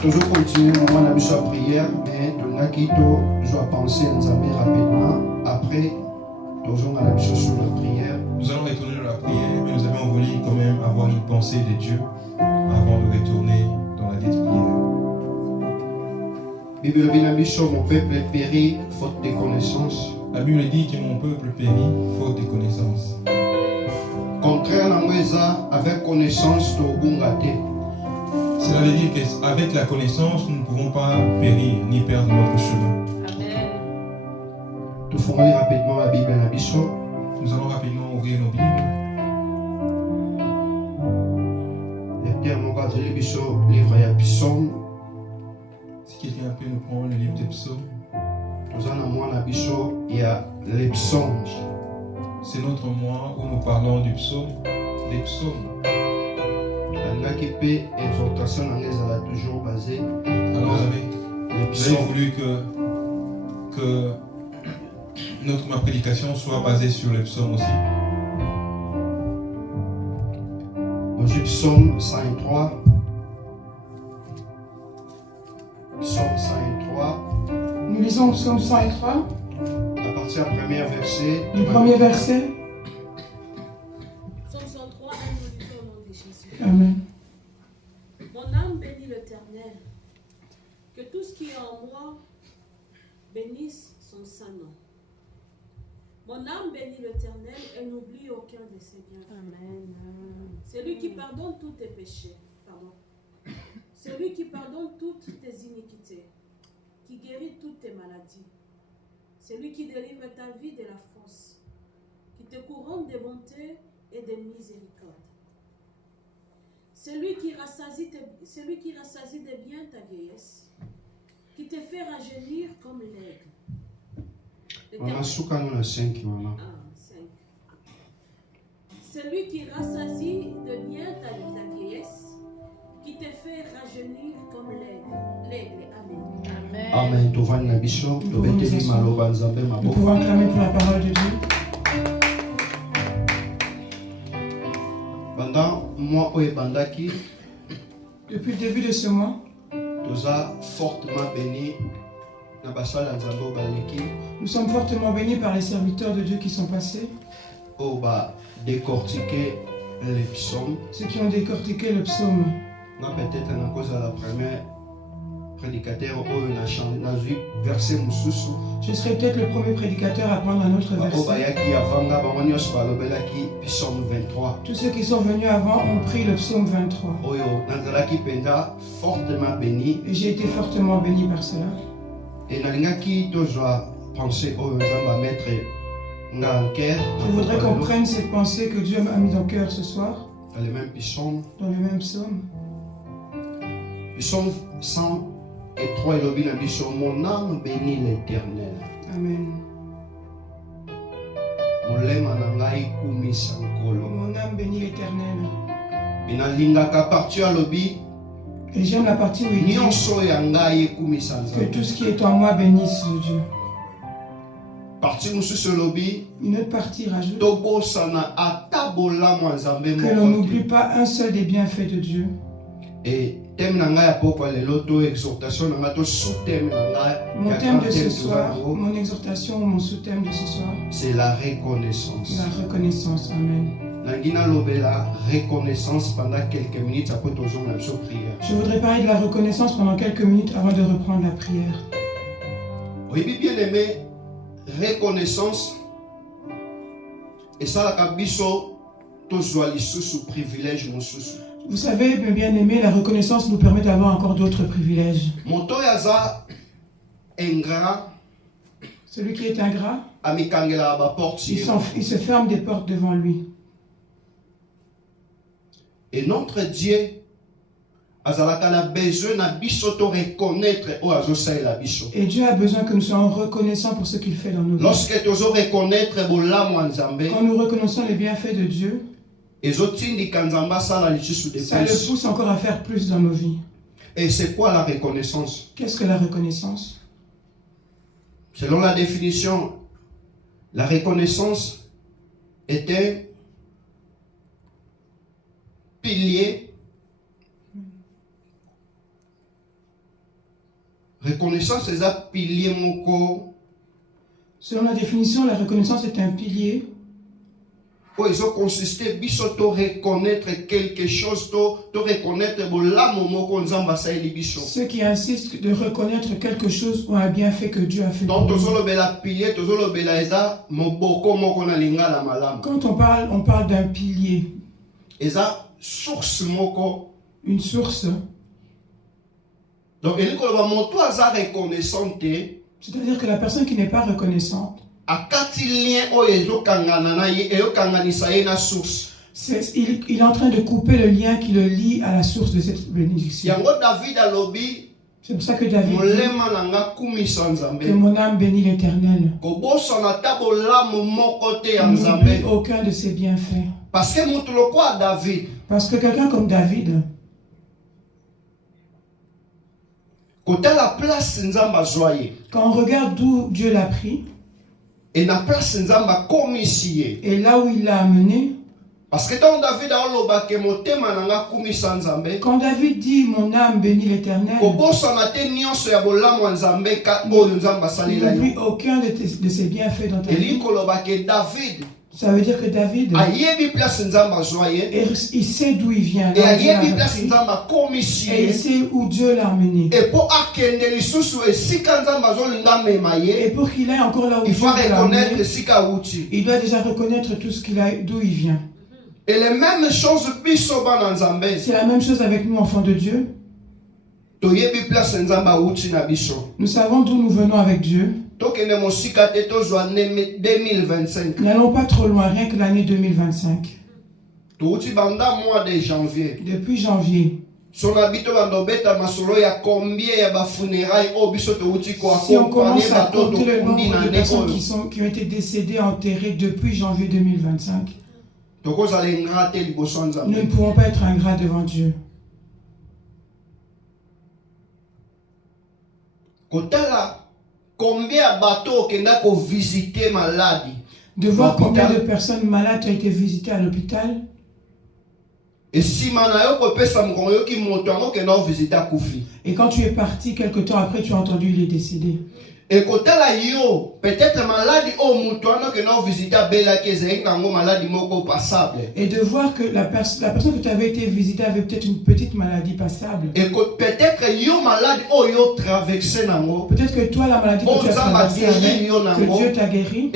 Toujours continuer le moment de la prière, mais de la qui je dois penser à Nzambe rapidement. Après, toujours à la sur la prière. Nous allons retourner dans la prière, mais nous avons voulu quand même avoir une pensée de Dieu avant de retourner dans la dite prière. Bible dit mon peuple périt faute de connaissance. La Bible dit que mon peuple périt faute de connaissance. Contraire à moi, avec connaissance, tu gâté. Cela veut dire qu'avec la connaissance, nous ne pouvons pas périr ni perdre notre chemin. Amen. Nous ferons rapidement la Bible à Bishop. Nous allons rapidement ouvrir nos Bibles. Le terme de Bishop, livre à Psaume. Si quelqu'un peut nous prendre le livre des psaumes. Nous allons moi à Bishop, il y a les psaumes. C'est notre mois où nous parlons du psaume, des psaumes. L'exhortation a toujours basée. Alors vous avez voulu que ma prédication soit basée sur les psaumes aussi. Dans le psaume 103. Psaume 103. Nous lisons psaume 103. À partir du premier verset. Du premier verset. Psaume 103, nous lisons au nom de Jésus. Amen. Mon âme bénit l'Éternel. Que tout ce qui est en moi bénisse son saint nom. Mon âme bénit l'Éternel et n'oublie aucun de ses bienfaits. Amen. C'est lui qui pardonne tous tes péchés. C'est lui qui pardonne toutes tes iniquités, qui guérit toutes tes maladies. C'est lui qui délivre ta vie de la fosse, qui te couronne de bonté et de miséricorde. C'est lui qui rassasie de bien ta vieillesse, qui te fait rajeunir comme l'aigle. C'est lui qui rassasie de bien ta vieillesse, qui te fait rajeunir comme l'aigle. Amen. Amen. Nous pouvons clamer pour la parole de Dieu. Pendant moi Bandaki, depuis le début de ce mois, fortement béni. Nous sommes fortement bénis par les serviteurs de Dieu qui sont passés. Décortiquer les psaumes. Ceux qui ont décortiqué le psaume. Peut-être à cause de la première prédicateur verset. Je serai peut-être le premier prédicateur à prendre un autre verset. Tous ceux qui sont venus avant ont pris le psaume 23. Et j'ai été fortement béni par cela. Et penser je voudrais qu'on prenne cette pensée que Dieu m'a mis dans le cœur ce soir. Dans le même psaume. Dans le même psaume. Psaume 103 et mon âme bénit l'Éternel. Amen. Mon âme bénit l'Éternel. Et j'aime la partie où il dit que tout ce qui est en moi bénisse Dieu. Une autre partie rajoute que l'on n'oublie pas un seul des bienfaits de Dieu. Et mon thème de ce soir, mon exhortation ou mon sous-thème de ce soir, c'est la reconnaissance. La reconnaissance, amen. La reconnaissance pendant quelques minutes après toujours la prière. Je voudrais parler de la reconnaissance pendant quelques minutes avant de reprendre la prière. Oui, bien aimé, reconnaissance et ça la kabiso to joali sous privilège mon sous. Vous savez, mes bien-aimés, la reconnaissance nous permet d'avoir encore d'autres privilèges. Moto yaza ingrat. Celui qui est ingrat, il se ferme des portes devant lui. Et notre Dieu et Dieu a besoin que nous soyons reconnaissants pour ce qu'il fait dans nos vies. Quand nous reconnaissons les bienfaits de Dieu, ça le pousse encore à faire plus dans nos vies. Et c'est quoi la reconnaissance? Qu'est-ce que la reconnaissance? Selon la définition, la reconnaissance était pilier. Reconnaissance c'est un pilier moko. Selon la définition, la reconnaissance est un pilier. Oh, ils ont consisté biso to reconnaître quelque chose, to reconnaître l'amour moko nzamba sa eli biso. Ceux qui insistent de reconnaître quelque chose ou un bienfait que Dieu a fait. Donc tozolo bela pilier, tozolo bela eza moboko moko na lingala malamu. Quand on parle d'un pilier. Eza source moko, une source. Donc, c'est-à-dire que la personne qui n'est pas reconnaissante, il est en train de couper le lien qui le lie à la source de cette bénédiction. C'est pour ça que David dit que mon âme bénit l'Éternel. N'oublie aucun de ses bienfaits. Parce que quelqu'un comme David, quand on regarde d'où Dieu l'a pris, et là où il l'a amené, parce que quand David dit mon âme bénit l'Éternel, n'oublie aucun de ses bienfaits dans ta vie. Ça veut dire que David, il sait d'où il vient, et il sait où Dieu l'a amené. Et pour qu'il aille encore là où Dieu l'a amené, il doit déjà reconnaître tout ce qu'il a, d'où il vient. Et les mêmes choses, c'est la même chose avec nous, enfants de Dieu. Nous savons d'où nous venons avec Dieu. N'allons pas trop loin, rien que l'année 2025. Depuis janvier. Si on commence à compter le nombre de personnes qui ont été décédées, enterrées depuis janvier 2025, nous ne pourrons pas être ingrats devant Dieu. Combien de bateaux qui ont visité malade? De voir combien de personnes malades ont été visitées à l'hôpital. Et si et quand tu es parti, quelque temps après, tu as entendu il est décédé. Et peut-être maladie et de voir que la personne que tu avais été visitée avait peut-être une petite maladie passable. Et peut-être que toi la maladie que tu as traversée que Dieu t'a guéri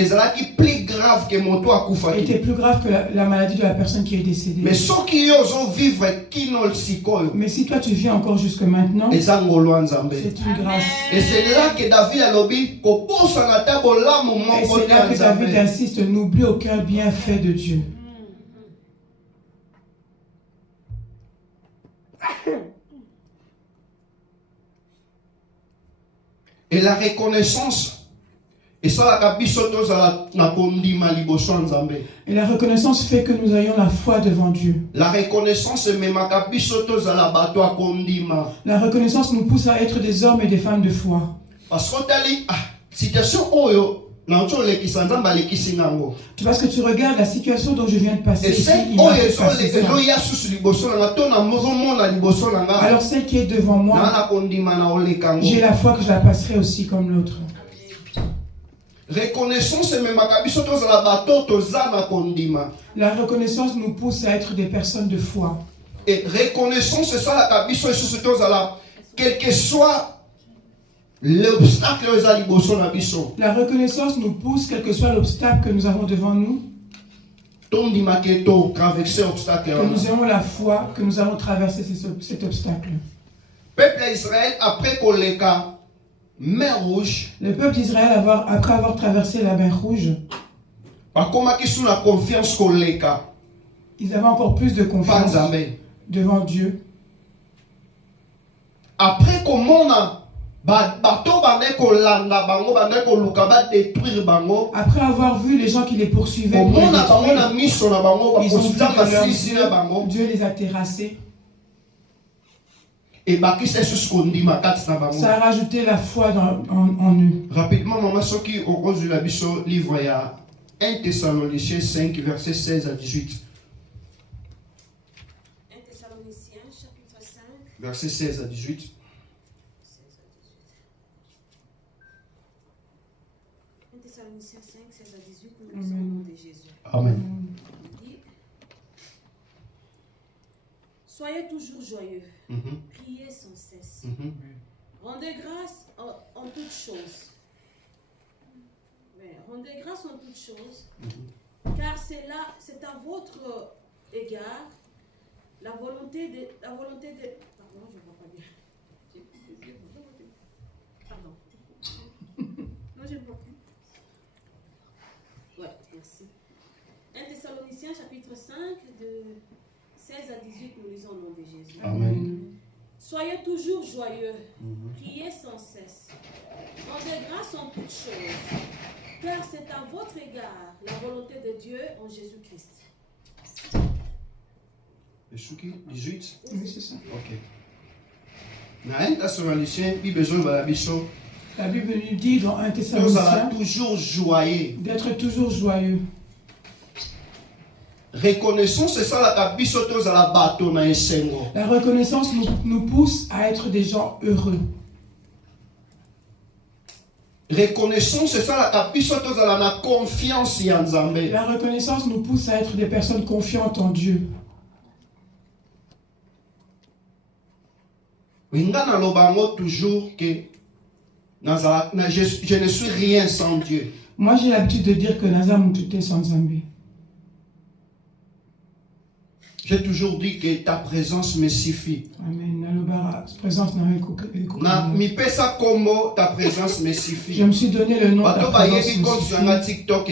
était plus grave que la maladie de la personne qui est décédée. Mais si toi tu vis encore jusque maintenant, c'est une grâce. Et c'est là que David a et c'est là que David insiste, n'oublie aucun bienfait de Dieu. Et la reconnaissance, et la reconnaissance fait que nous ayons la foi devant Dieu. La reconnaissance La reconnaissance nous pousse à être des hommes et des femmes de foi. Parce que tu regardes la situation dont je viens de passer ici, alors celle qui est devant moi, j'ai la foi que je la passerai aussi comme l'autre. La reconnaissance nous pousse à être des personnes de foi. Et reconnaissance, c'est ça la quel que soit l'obstacle. La reconnaissance nous pousse, quel que soit l'obstacle que nous avons devant nous, que nous ayons la foi que nous allons traverser cet obstacle. Peuple d'Israël, après qu'on les mer rouge, le peuple d'Israël, après avoir traversé la mer rouge, ils avaient encore plus de confiance devant Dieu. Après qu'on après avoir vu les gens qui les poursuivaient, ils ont dit que Dieu les a terrassés. Et ça a rajouté la foi en eux. Rapidement, maman, ce qui au cause de la biso livre, il y a 1 Thessaloniciens 5, versets 16 à 18. 1 Thessaloniciens, chapitre 5. Versets 16 à 18. 1 Thessaloniciens 5, 16 à 18, nous lisons au nom de Jésus. Amen. Il dit, soyez toujours joyeux, priez sans cesse. Rendez grâce en toutes choses. Rendez grâce en toutes choses, car c'est à votre égard la volonté de. Pardon, je ne vois pas bien. Pardon. Non, je ne vois plus. Ouais, merci. 1 Thessaloniciens chapitre 5, de 16 à 18, nous lisons au nom de Jésus. Amen. Soyez toujours joyeux, priez sans cesse. Rendez grâce en toutes choses, car c'est à votre égard la volonté de Dieu en Jésus-Christ. Eshuki 18. Oui, c'est ça. Ok. Na 1 Thessaloniciens, il besoin de la biso. La Bible nous dit dans 1 Nous Thessaloniciens allons toujours joyeux. d'être toujours joyeux. Reconnaissance, c'est ça la biso tous à la bateau na esengo. La reconnaissance nous pousse à être des gens heureux. Reconnaissance, c'est ça la biso tous à la confiance en Nzambe. La reconnaissance nous pousse à être des personnes confiantes en Dieu. Ngana lobango toujours que je ne suis rien sans Dieu. Moi, j'ai l'habitude de dire que Naza Mutute sans Zambé. J'ai toujours dit que ta présence me suffit. Amen. Nalobara, présence n'a rien Na mi pesa combo, ta présence me suffit. Je me suis donné le nom de ta présence me suffit. TikTok,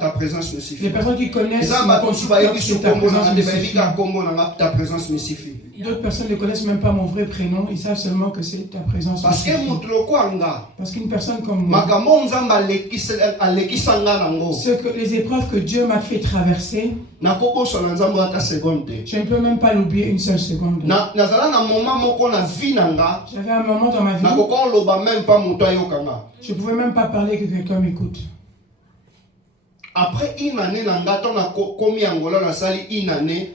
ta présence me suffit. Les personnes qui connaissent mon compte TikTok, c'est ta présence me suffit. Ta présence me suffit. D'autres personnes ne connaissent même pas mon vrai prénom, ils savent seulement que c'est ta présence. Parce qu'une personne comme moi, les épreuves que Dieu m'a fait traverser, je ne peux même pas l'oublier une seule seconde. J'avais un moment dans ma vie, je ne pouvais même pas parler que quelqu'un m'écoute. Après une année,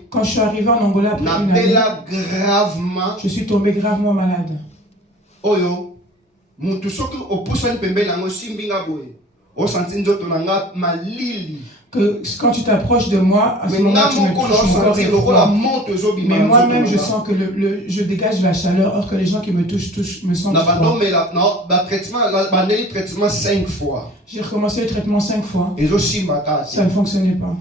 quand je suis arrivé en Angola après une année, je suis tombé gravement malade. Que quand tu t'approches de moi, à ce moment tu me touches, mon corps est froid. Mais moi-même je sens que je dégage de la chaleur, or que les gens qui me touchent me sentent froid. J'ai recommencé le traitement 5 fois. Ça ne fonctionnait pas.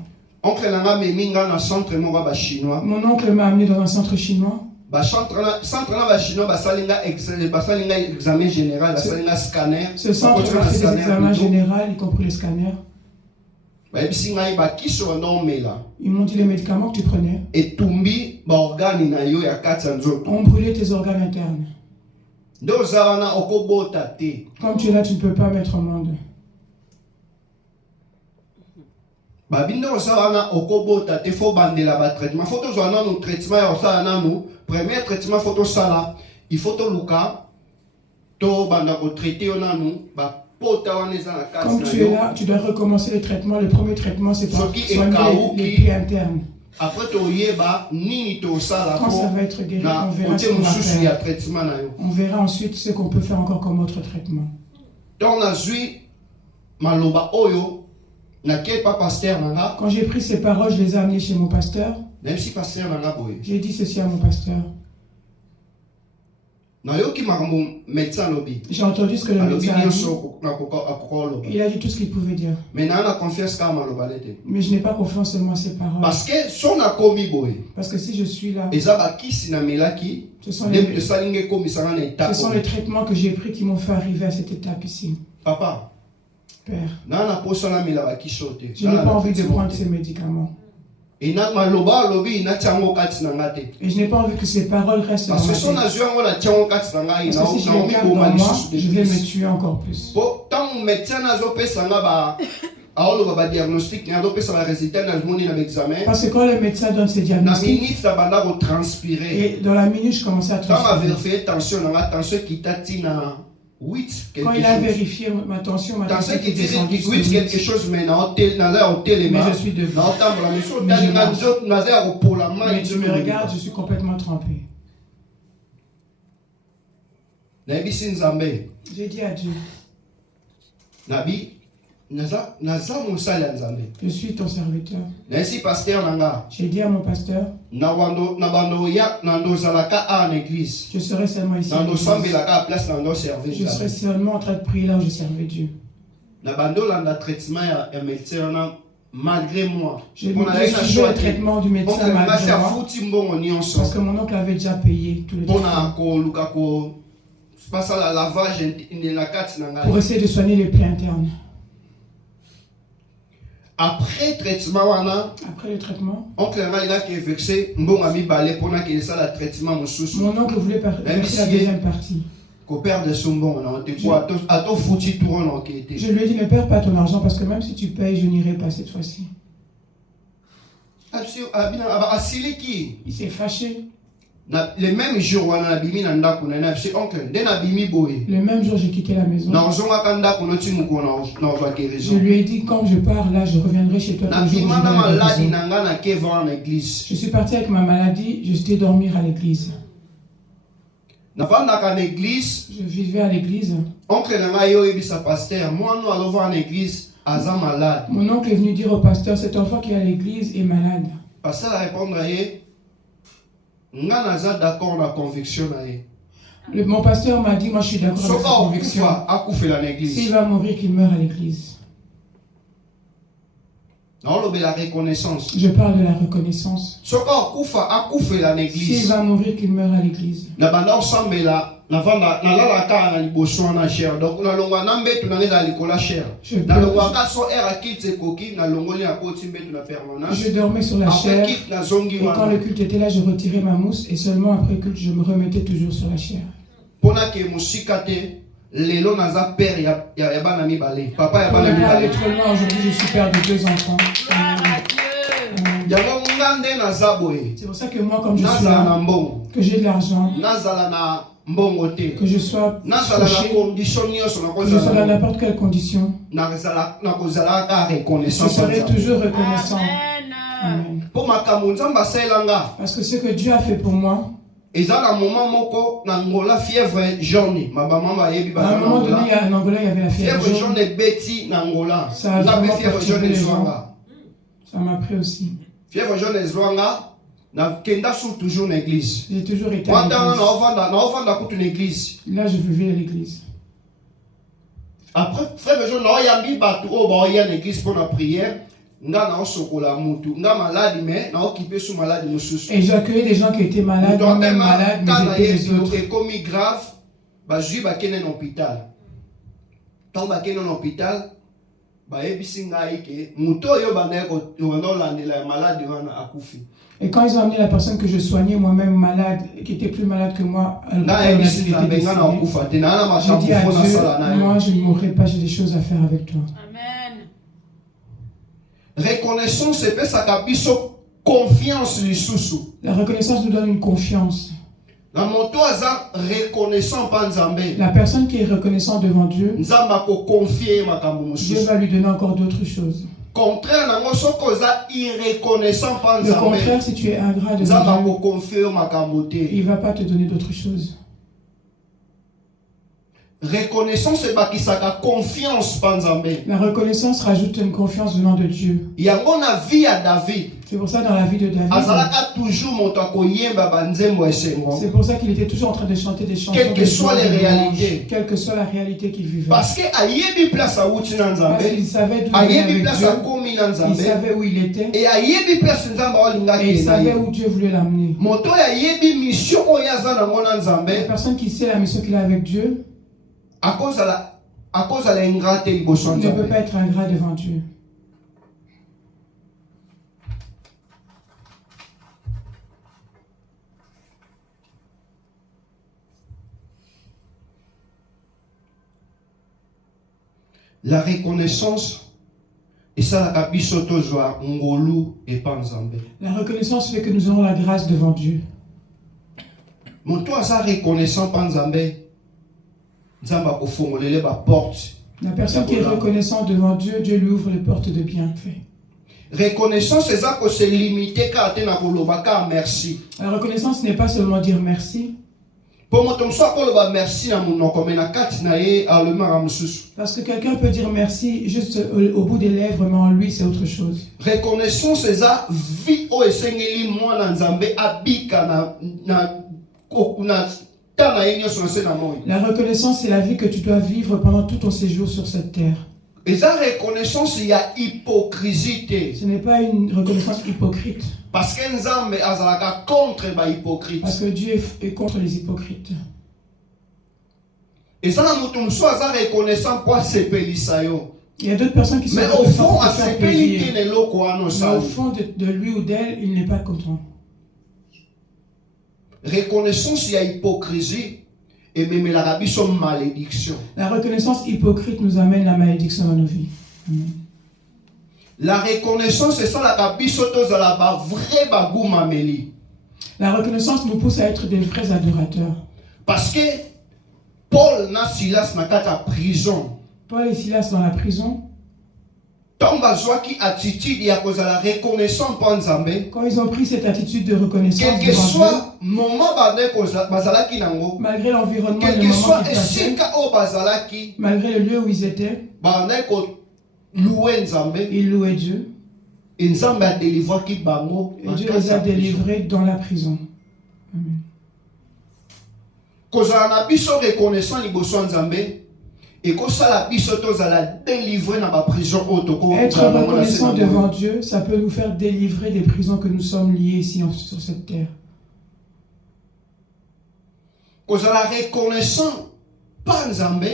Mon oncle m'a amené dans un centre chinois. Ce centre m'a fait des examens généraux, y compris les scanners. Ils m'ont dit les médicaments que tu prenais ont brûlé tes organes internes. Comme tu es là, tu ne peux pas mettre au monde. Premier traitement photo sala, il faut to luka to banda ko traiter onanu ba pota waneza na kati. Comme tu es là, tu dois recommencer le traitement. Le premier traitement c'est pour soigner les pieds internes. Après to yeba nini to sala. Quand ça va être guéri, on verra ce qu'on va faire. On verra ensuite ce qu'on peut faire encore comme autre traitement. Donc na zui maloba oyo na ke pa pasteur nanga. Quand j'ai pris ces paroles, je les ai amenées chez mon pasteur. Même si pasteur nanga boy. J'ai dit ceci à mon pasteur. J'ai entendu ce que le médecin a dit. Il a dit tout ce qu'il pouvait dire. Mais je n'ai pas confiance seulement à ses paroles. Parce que si je suis là, ce sont les traitements que j'ai pris qui m'ont fait arriver à cette étape ici. Papa, Père, je n'ai pas envie de prendre ces médicaments. Et je n'ai pas envie que ces paroles restent dans ma tête. Parce que si je les garde dans moi, je vais me tuer encore plus. Parce que quand le médecin donne ses diagnostics, et dans la minute, je commençais à transpirer. Quand il a vérifié ma tension, dans ce qui dit 8 quelque chose, mais je suis debout. Mais tu me regardes, je suis complètement trempé. J'ai dit à Dieu, je suis ton serviteur. J'ai dit à mon pasteur, je serai seulement ici. Je serai seulement en train de prier là où je servais Dieu. Malgré moi, j'ai suivi le traitement du médecin malgré moi, parce que mon oncle avait déjà payé tout le traitement pour essayer de soigner les plaies internes. Après le traitement, mon oncle voulait verser la deuxième partie. Je lui ai dit, ne perds pas ton argent parce que même si tu payes, je n'irai pas cette fois-ci. Il s'est fâché. Le même jour, j'ai quitté la maison. Je lui ai dit, quand je pars là, je reviendrai chez toi. Je suis parti avec ma maladie, je suis dormir à l'église. Je vivais à l'église. Mon oncle est venu dire au pasteur, cet enfant qui est à l'église est malade. Pasteur a répondu, mon pasteur m'a dit, moi je suis d'accord avec sa conviction. S'il va mourir, qu'il meure à l'église. La reconnaissance. Je parle de la reconnaissance. S'il va mourir, qu'il meure à l'église. Je dormais sur la chair. Et quand le culte était là, je retirais ma mousse. Et seulement après le culte, je me remettais toujours sur la chair. Lelo naza père ya bana mibale. Papa ya bana mibale. Aujourd'hui, je suis père de 2 enfants. C'est pour ça que moi, comme je suis là, que j'ai de l'argent, que je sois fauché, que je sois dans n'importe quelle condition, je serai toujours reconnaissant. Amen. Parce que ce que Dieu a fait pour moi, à un moment donné, en Angola, il y avait la fièvre jaune. Ça a vraiment perturbé les gens. Ça m'a pris aussi. Fièvre jaune et Zwanga, toujours l'église. J'ai toujours été à l'église. Là, je vivais à l'église. Après, fièvre jaune, il y a l'église pour la prière. Et j'ai accueilli des gens qui étaient malades, moi-même malade, mais j'étais les autres. Et quand ils ont amené la personne que je soignais moi-même malade, qui était plus malade que moi, j'ai dit à Dieu, moi je ne mourrai pas, j'ai des choses à faire avec toi. Amen. Reconnaissance, c'est confiance. La reconnaissance nous donne une confiance. La personne qui est reconnaissante devant Dieu, Dieu va lui donner encore d'autres choses. Le contraire, si tu es ingrat devant Dieu, il ne va pas te donner d'autres choses. Reconnaissance, c'est sa confiance. La reconnaissance rajoute une confiance venant de Dieu. C'est pour ça dans la vie de David, c'est pour ça qu'il était toujours en train de chanter des chansons. Quelles que soient les réalités. Quelle que soit la réalité qu'il vivait. Parce qu'il savait d'où il était avec Dieu. Il savait où il était. Et il savait où Dieu voulait l'amener. La personne qui sait la mission qu'il a avec Dieu ne peut pas être ingrat devant Dieu. La reconnaissance, et ça, la reconnaissance fait que nous avons la grâce devant Dieu. Mon toi, ça reconnaissant Panzambé. La personne qui est reconnaissante devant Dieu, Dieu lui ouvre les portes de bienfait. Reconnaissance, c'est ça que c'est limité car merci. La reconnaissance n'est pas seulement dire merci. Parce que quelqu'un peut dire merci juste au bout des lèvres, mais en lui c'est autre chose. Reconnaissance, c'est ça vie au esengeli moi na nzambe abika na la reconnaissance, c'est la vie que tu dois vivre pendant tout ton séjour sur cette terre. Et ça, reconnaissance, il y a hypocrisie. Ce n'est pas une reconnaissance hypocrite. Parce que Nzambe azalaka contre les hypocrites. Parce que Dieu est contre les hypocrites. Et ça, reconnaissant pour il y a d'autres personnes qui sont mais au fond, au fond de lui ou d'elle, il n'est pas content. Reconnaissance, il y a hypocrisie et même la malédiction. La reconnaissance hypocrite nous amène la malédiction dans nos vies. Amen. La reconnaissance, c'est ça la vraie bagumameli. La reconnaissance nous pousse à être des vrais adorateurs. Parce que Paul na Silas na kata prison. Paul et Silas dans la prison. Quand ils ont pris cette attitude de reconnaissance, quel que soit moment malgré l'environnement, malgré le lieu où ils étaient, ils louaient Dieu. Et Dieu les a délivrés dans la prison. Amen. Être reconnaissant devant Dieu, ça peut nous faire délivrer des prisons que nous sommes liés ici sur cette terre. Reconnaissant pas Nzambe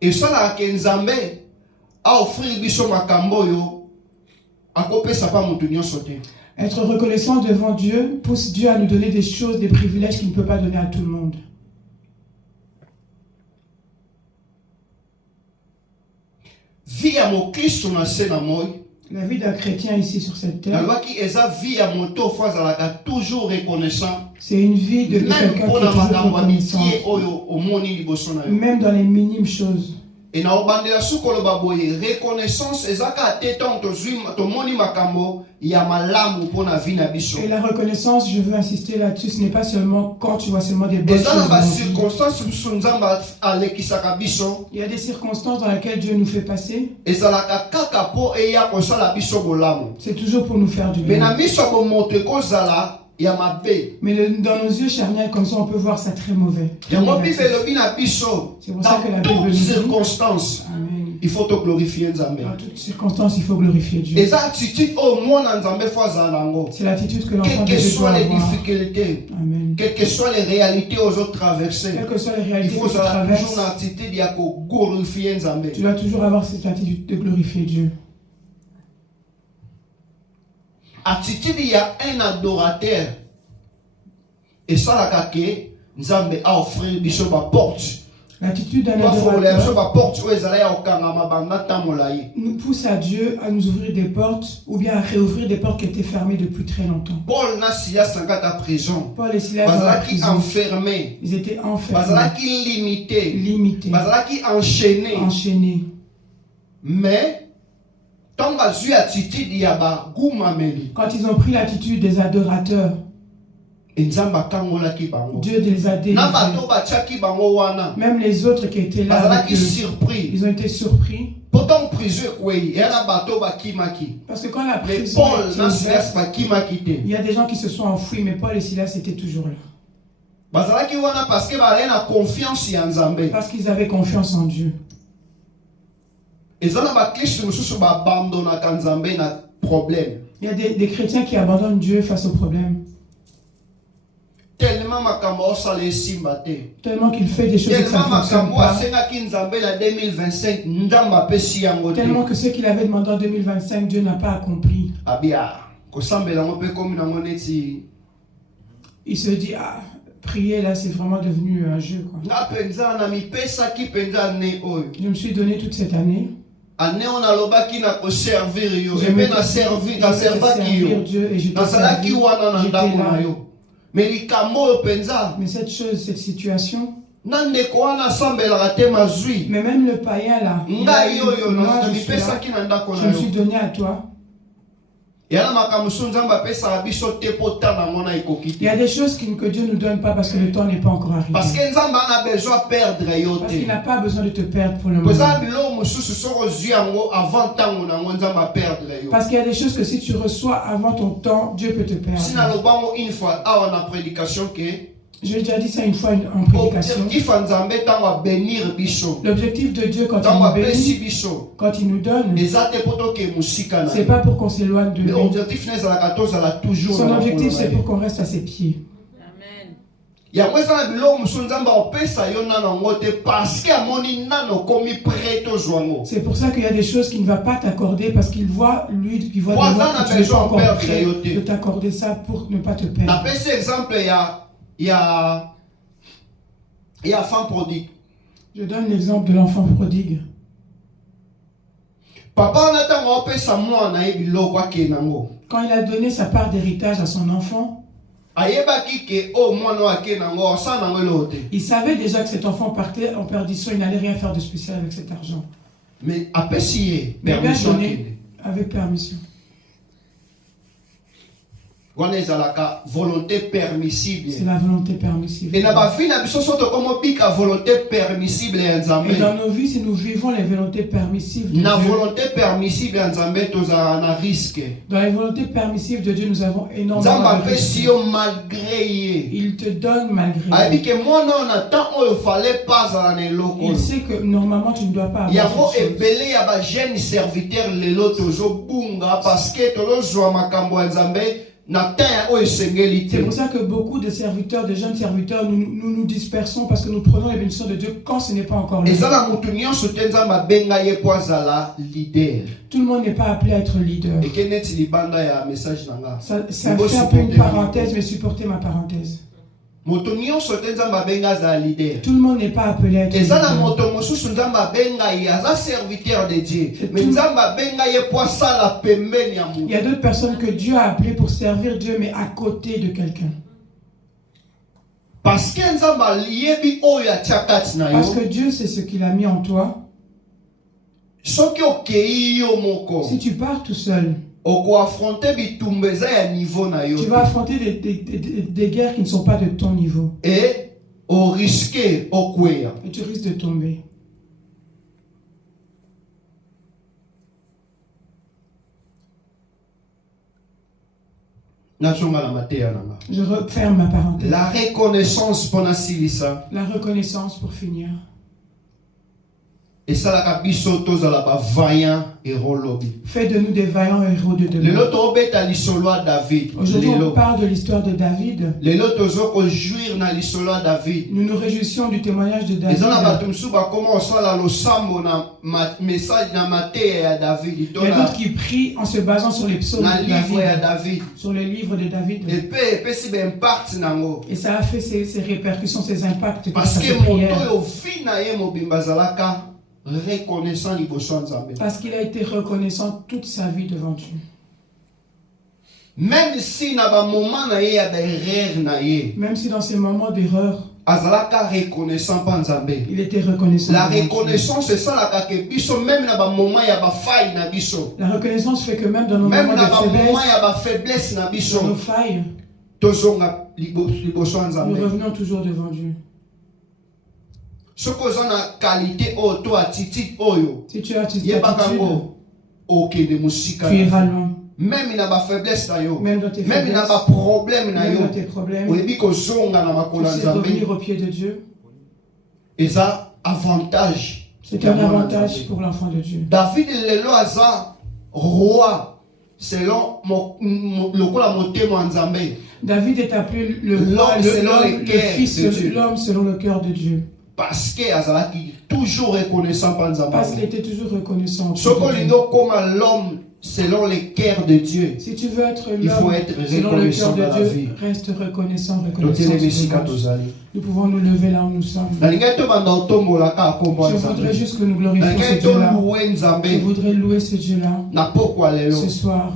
et ça la que Nzambe a offrir biso makambo yo akopesa pa mutu nyonso te. Être reconnaissant devant Dieu pousse Dieu à nous donner des choses, des privilèges qu'il ne peut pas donner à tout le monde. La vie d'un chrétien ici sur cette terre, c'est une vie de quelqu'un qui est toujours reconnaissant, même dans les minimes choses. Et reconnaissance et la reconnaissance, je veux insister là-dessus, ce n'est pas seulement quand tu vois seulement des bonnes choses. Il y a des circonstances dans lesquelles Dieu nous fait passer. C'est toujours pour nous faire du bien. Mais dans nos yeux charnels, comme ça, on peut voir ça très mauvais. C'est pour ça que la Bible nous dit, amen, il faut te glorifier Nzambe. Dans toutes circonstances, il faut glorifier Dieu. Et cette attitude au monde Nzambe c'est l'attitude que l'enfant de Dieu doit avoir. Quelles que soient les difficultés, amen, quelles que soient les réalités aux autres traversées, quelles que soient les réalités il faut toujours une attitude de glorifier Nzambe. Tu dois toujours avoir cette attitude de glorifier Dieu. Attitude, il y a un adorateur. Et ça, la kake, Nzambe a offert biso ba porte. L'attitude d'un adorateur nous pousse à Dieu à nous ouvrir des portes ou bien à réouvrir des portes qui étaient fermées depuis très longtemps. Paul et Silas dans la prison. Ils étaient enfermés, limités, enchaînés. Mais quand ils ont pris l'attitude des adorateurs, Dieu les a délivrés. Même les autres qui étaient là avec eux, ils ont été surpris. Parce que quand la prison est ouverte, il y a des gens qui se sont enfouis, mais Paul et Silas étaient toujours là. Parce qu'ils avaient confiance en Dieu. Il y a des chrétiens qui abandonnent Dieu face aux problèmes. Tellement qu'il fait des choses que ça ne fonctionne pas. Tellement que ce qu'il avait demandé en 2025, Dieu n'a pas accompli. Il se dit, prier là, c'est vraiment devenu un jeu, quoi. Je me suis donné toute cette année. Servir Dieu et je t'ai servi. Mais cette chose, cette situation, Mais même le païen là, je me suis donné à toi. Il y a des choses que Dieu ne nous donne pas parce que le temps n'est pas encore arrivé. Parce qu'il n'a pas besoin de te perdre pour le moment. Parce qu'il y a des choses que si tu reçois avant ton temps, Dieu peut te perdre. Je l'ai déjà dit ça une fois en prédication. L'objectif de Dieu quand il nous bénit, quand il nous donne, c'est pas pour qu'on s'éloigne de lui. Son objectif c'est pour qu'on reste à ses pieds. C'est pour ça qu'il y a des choses qu'il ne va pas t'accorder parce qu'il voit, lui, il voit de toi que tu n'es pas encore prêt de t'accorder ça pour ne pas te perdre. Il y a femme prodigue. Je donne l'exemple de l'enfant prodigue. Quand il a donné sa part d'héritage à son enfant, il savait déjà que cet enfant partait en perdition, il n'allait rien faire de spécial avec cet argent. Mais il a donné avec permission. C'est la volonté permissible. Et dans nos vies, si nous vivons les volontés permissives de Dieu, dans les volontés permissives de Dieu, nous avons énormément de risques. Il te donne malgré. Il sait que normalement tu ne dois pas avoir C'est pour ça que beaucoup de serviteurs, de jeunes serviteurs, nous dispersons parce que nous prenons les bénédictions de Dieu quand ce n'est pas encore le temps. Tout le monde n'est pas appelé à être leader. Ça fait un peu une parenthèse, mais supportez ma parenthèse. Tout le monde n'est pas appelé à être leader. Il y a d'autres personnes que Dieu a appelées pour servir Dieu, mais à côté de quelqu'un. Parce que Dieu sait ce qu'il a mis en toi. Si tu pars tout seul, tu vas affronter des guerres qui ne sont pas de ton niveau. Et tu risques de tomber. Je referme ma parenthèse. La reconnaissance pour finir. Et ça la fait de nous des vaillants héros de demain. Aujourd'hui on parle de l'histoire de David. Nous nous réjouissons du témoignage de David. Il y a d'autres qui prient en se basant sur les psaumes de David, sur le livre de David. Et ça a fait ses répercussions, ses impacts. Parce que parce qu'il a été reconnaissant toute sa vie devant Dieu. Même si dans ces moments d'erreur, il était reconnaissant. La reconnaissance c'est ça la reconnaissance fait que même dans nos moments de faiblesse, dans nos failles, nous revenons toujours devant Dieu. Si tu as attitude, tu iras loin. Même dans faiblesse, même dans tes problèmes, tu sais revenir au pied de Dieu. Et ça, avantage. C'est un avantage pour l'enfant de Dieu. David est le roi selon le témoin. David est appelé le fils de l'homme selon le cœur de Dieu. Parce qu'il était toujours reconnaissant. Comme l'homme selon le cœur de Dieu. Si tu veux être il faut être reconnaissant dans la vie. Reste reconnaissant. Nous pouvons nous lever là où nous sommes. Je voudrais juste que nous glorifions ce Dieu-là. Je voudrais louer ce Dieu-là ce soir.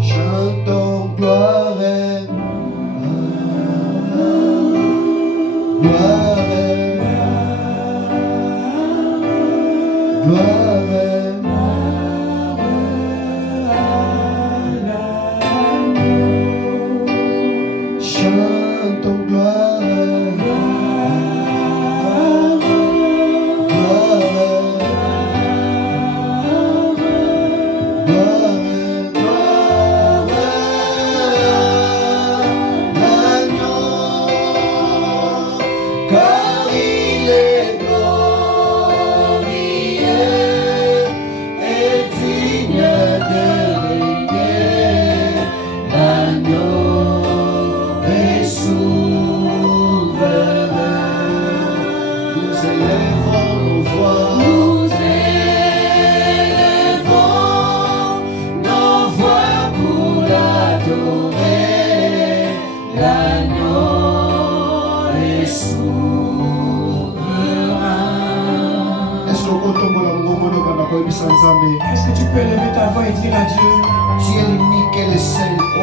Chantons gloire et gloire et gloire et chantons gloire et est-ce que tu peux lever ta voix et dire à Dieu, tu es l'unique et le seul, tu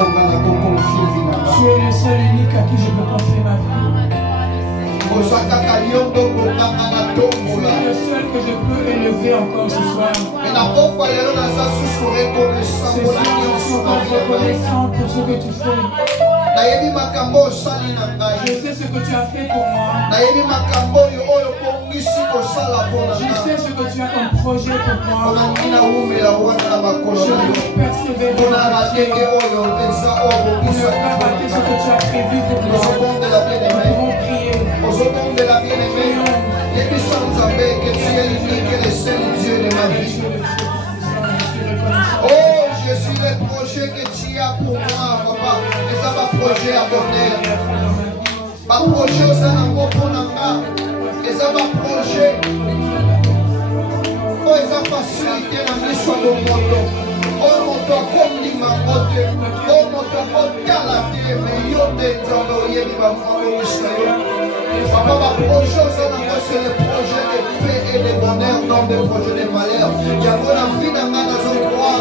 es le seul unique à qui je peux confier ma vie. Tu es le seul que je peux élever encore ce soir. C'est ça, je suis reconnaissant pour ce que tu fais. Je sais ce que tu as fait pour moi. Je sais ce que tu as comme projet pour moi. Je veux persévérer pour ne pas rater ce que tu as prévu pour moi. Nous pouvons prier. Oh, je suis le projet que tu as pour moi, papa. Et ça va projet à bonheur. Ma projet au sein d'un gros ponanga. Et ça va projet. Oh, et ça facilité la mission de mon dos. Oh, mon dos comme l'imambote. Oh, mon dos comme calate. Mais yo te t'envoyer qui va m'envoyer. Papa, ma projet au sein d'un gros, c'est le projet de paix et de bonheur, non de projet de malheur. Il y a mon envie d'un gars dans un croix.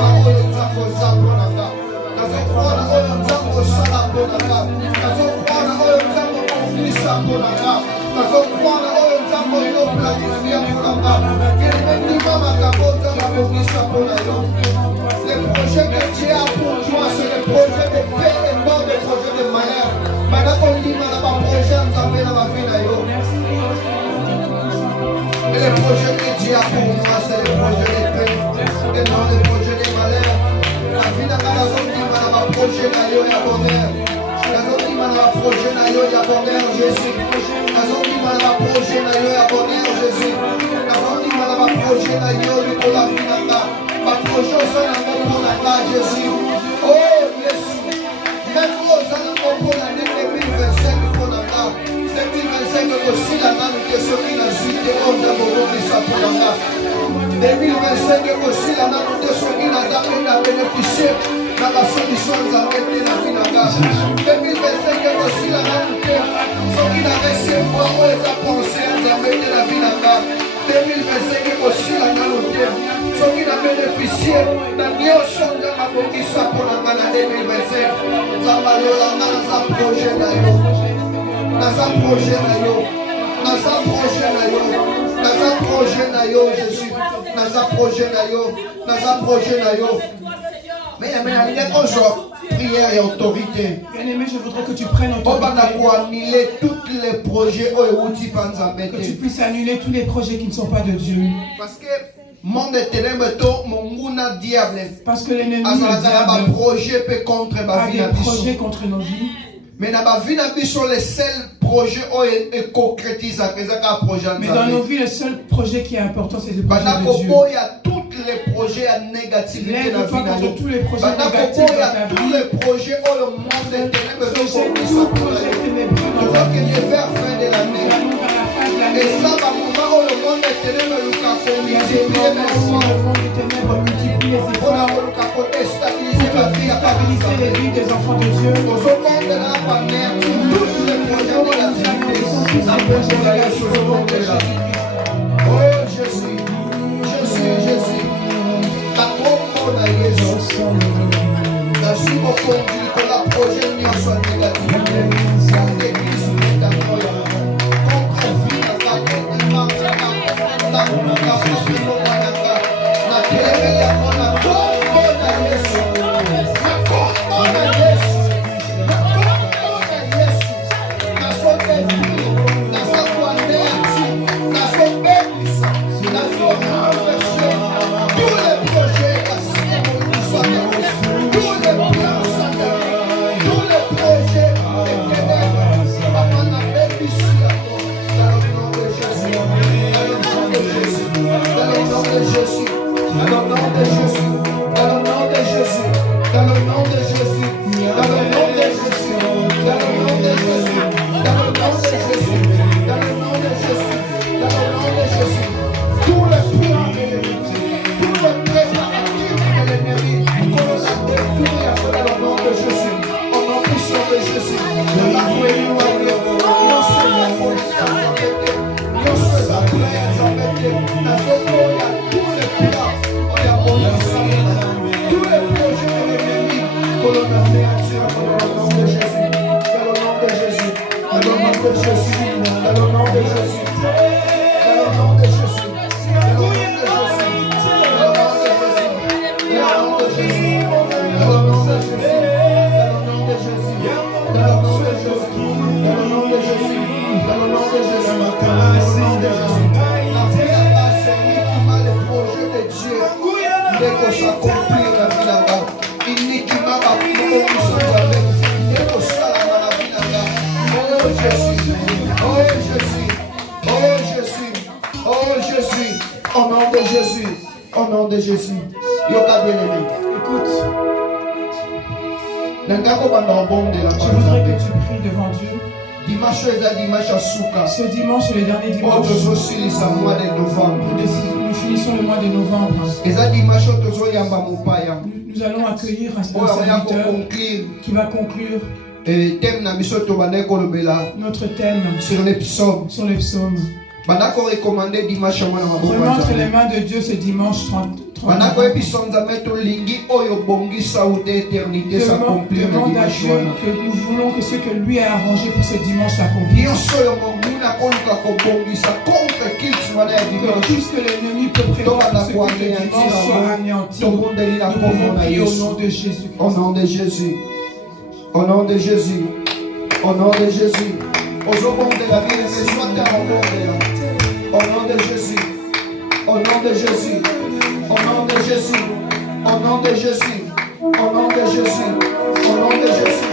Les projets que tu as pour toi, c'est les projets de paix et non des projets de malheur. Maintenant qu'on dit, on n'a pas projet, on s'appelle dans ma vie. Et les projets que tu as pour moi, c'est les projets de paix et non les projets de malheur. La vie n'a pas projet na yo ya bonheur. Nazongi mana projet na yo ya bonheur Jésus. Nazongi mana projet na yo ya bonheur Jésus. Nazongi mana projet na yo likola finanga. Ma projet ça na mon na Jésus. Oh Jésus. Même aux ans pour l'année 2025 pour la 2025 aussi la main de celui na zute on da bobo bisa pour la 2025 aussi la main de celui na bénéficié. La solution nous a été la vie de la 2025 aussi la réalité. Ce qui n'a resté pour moi, les pensées, nous a été la vie de la 2025 aussi la réalité. Ce qui n'a bénéficié, la mieux chose de la conquista pour la 2025. Nous avons un projet d'ailleurs. Nous avons un projet d'ailleurs. Nous avons un projet d'ailleurs. Nous avons un projet d'ailleurs, Jésus. Nous avons un projet d'ailleurs. Nous avons un projet d'ailleurs. Mais prière et autorité. Bien-aimé, je voudrais que tu prennes autorité. Annuler tous les projets que tu puisses annuler tous les projets qui ne sont pas de Dieu. Parce que monde des ténèbres, mon diable. Parce que l'ennemi a des projets contre nos vies. Mais dans ma vie, sur les seuls projets et concrétisés. Mais dans nos vies, le seul projet qui est important, c'est le projet de Dieu. Il y a tous les projets négatifs dans la vie. Tous les projets négatifs. Il y a tous les projets où le monde est ténèbres. Donc, il est vers la fin de l'année. Et ça, va moment où le monde est ténèbres, le stabiliser la vie, stabiliser les vies des enfants de Dieu. Oh Jésus, Jésus, Merci pour conduire que la projet n'y soit négatif. L'église est à moi. Contre vie, la Je voudrais que tu pries devant Dieu. Ce dimanche est le dernier dimanche. Nous finissons le mois de novembre. Nous allons accueillir un serviteur qui va conclure notre thème sur les psaumes. Remonte les mains de Dieu ce dimanche 30. Demande à Dieu que nous voulons que ce que lui a arrangé pour ce dimanche s'accomplisse. Que tout ce que l'ennemi peut prévoir pour ce que le dimanche soit anéanti. Nous pouvons prier au nom de Jésus. Au nom de Jésus. Au nom de Jésus. Au nom de Jésus. Au nom de la vie, au nom de Jésus. Au nom de Jésus. Au nom de Jésus. Au nom de Jésus. Au nom de Jésus. Au nom de Jésus.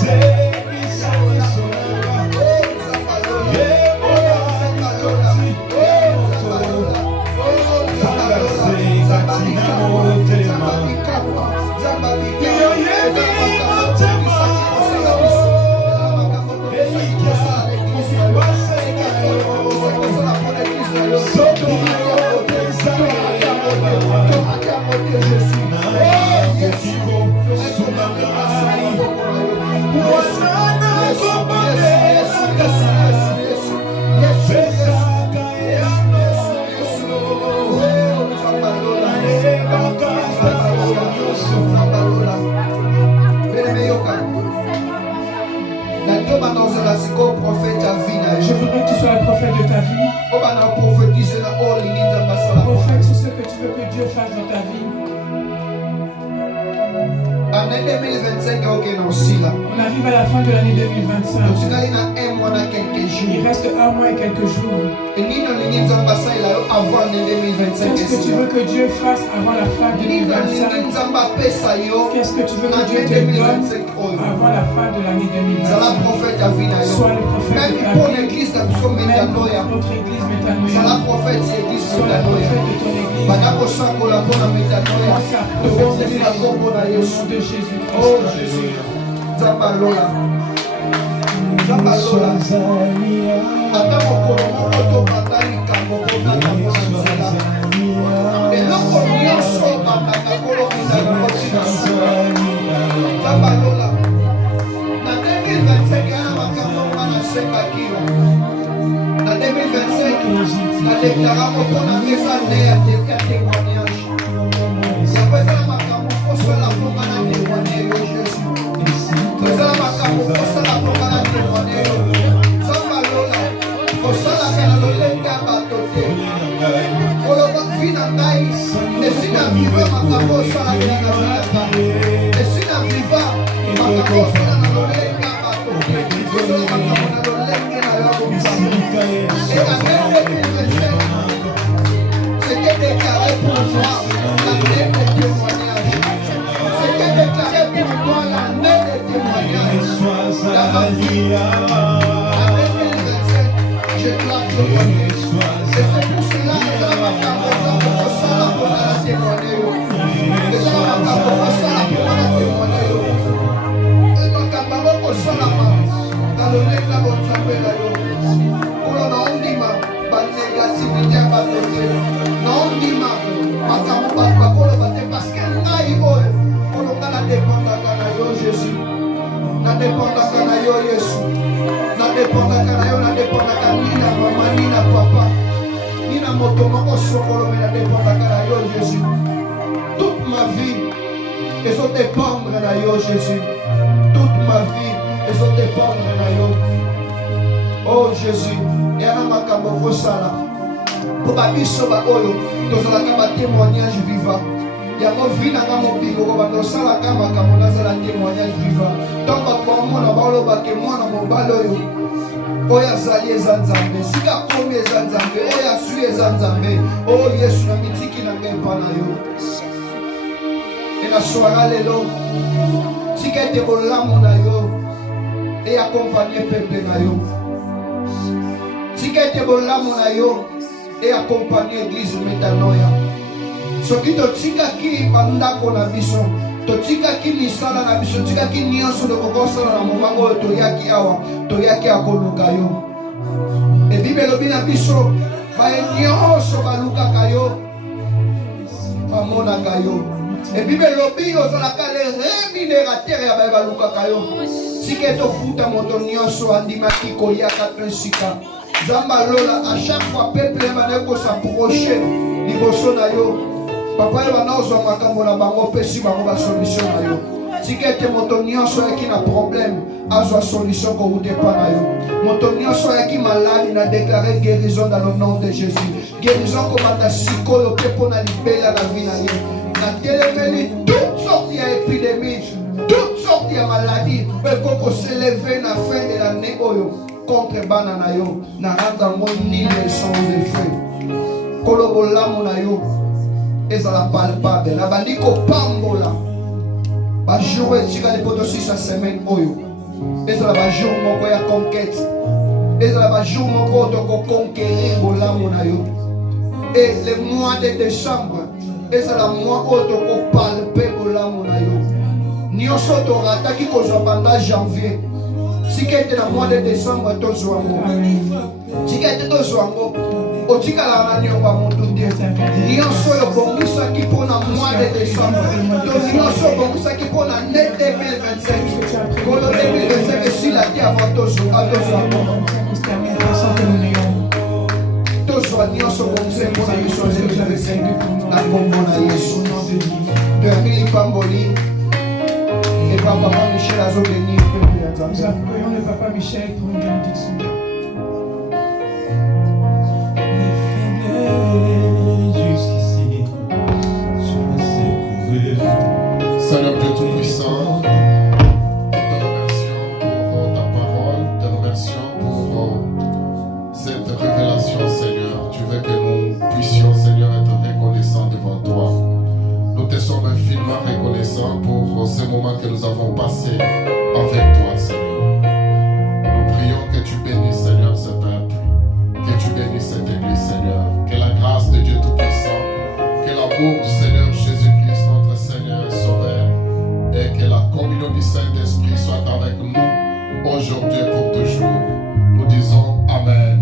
Say Je voudrais que tu sois le prophète de ta vie. Prophète sur ce que tu veux que Dieu fasse dans ta vie. On arrive à la fin de l'année 2025. Il reste un mois et quelques jours. Qu'est-ce que tu veux que Dieu fasse avant la fin de 2025? Qu'est-ce que tu veux que Dieu te donne avant la fin de l'année 2025? Sois le prophète de ta vie. Même pour notre église métanoïa. Sois le prophète de ton église. Au nom de Jésus. Oh Jésus. Zabalola. Zabalola. Na 2025 na 2025 na déclara mon année à témoignage. C'était déclaré pour moi l'année de témoignage. C'était déclaré pour moi l'année de témoignage. En 2027, je dois témoigner. Et c'est pour cela que je vais témoigner. Toute ma vie, ils ont dépendre de Jésus. Toute ma vie, ils ont dépendre de Oh Jésus, et à la makambo fosala. Pour babiso ba oyo, tozalaka ba témoignage vivant. Yango vie na ngamo bingo ba tosala kama kamona zala témoignage vivant. Donc ba kwa mona ba lo ba ke mona mobalo yo. Oya zali ezanzambe, sika komi ezanzambe, oya sui ezanzambe. Oh Yesu na mitiki na ngepa na yo. Et la soirée lelo, sika te bolamu na yo. Et accompagner peuple na yo. Sika te bolamu na yo. Et accompagner l'église métanoïa. Soki totika ki bandako na biso, totika ki misala na biso, totika ki nyonso de kokosala na mobango toyaki awa, toyaki akoluka yo. E Bible lobi na biso, ba nyonso balukaka yo, bamonaka yo. E Bible lobi ozalaka le rémunérateur ya balukaka yo. Sika tofuta moto nyonso andimaki koyaka tonsika. Zamba lola à chaque fois peuple va s'approcher liboso na yo. Papa yo na ozo makambo na bango pesi bango ba solution na yo. Tikete moto nyonso yaki na problème, azwa solution ko ute pa na yo. Moto nyonso yaki malade na déclarer guérison dans le nom de Jésus. Guérison ko bata sikolo pe pona libela na vie na ye. Na télémeli toutes sortes d'épidémies, toutes sortes de maladies, peut qu'on s'élever na fin de l'année oyo. Contre banana yo na randa moni les sans effet kolobola mona yo ezala palpable la bandiko pambola ba jour etika les potos sa semaine oyo ezala ba jour moko ya conquête ezala ba jour moko to ko conquérir bola mona yo et le mois de décembre ezala mois oto ko palper bola mona yo nyonso torataki kozwa banda janvier tika ete na mois de décembre tozwa yango tika ete tozwa yango otikala na nyonga moto te nyonso oyo obongisaki mpona mois de décembre to nyonso obongisaki mpona ne 2025 kolo 2025 esila te avant tozwa tozwa nyonso obongisa mpona biso 2025 na kombo na yesu toyakili pamboli et papa Michel a béni. Nous accueillons le papa Michel pour une bénédiction. Jusqu'ici, tu m'as secouru. Seigneur Dieu Tout-Puissant, nous te remercions pour ta parole, nous te remercions pour cette révélation, Seigneur. Tu veux que nous puissions, Seigneur, être reconnaissants devant toi. Nous te sommes infiniment reconnaissants pour ce moment que nous avons passé avec toi, Seigneur. Nous prions que tu bénisses, Seigneur, ce peuple, que tu bénisses cette église, Seigneur. Que la grâce de Dieu Tout-Puissant, que l'amour du Seigneur Jésus-Christ, notre Seigneur et Sauveur, et que la communion du Saint-Esprit soit avec nous aujourd'hui et pour toujours. Nous disons Amen.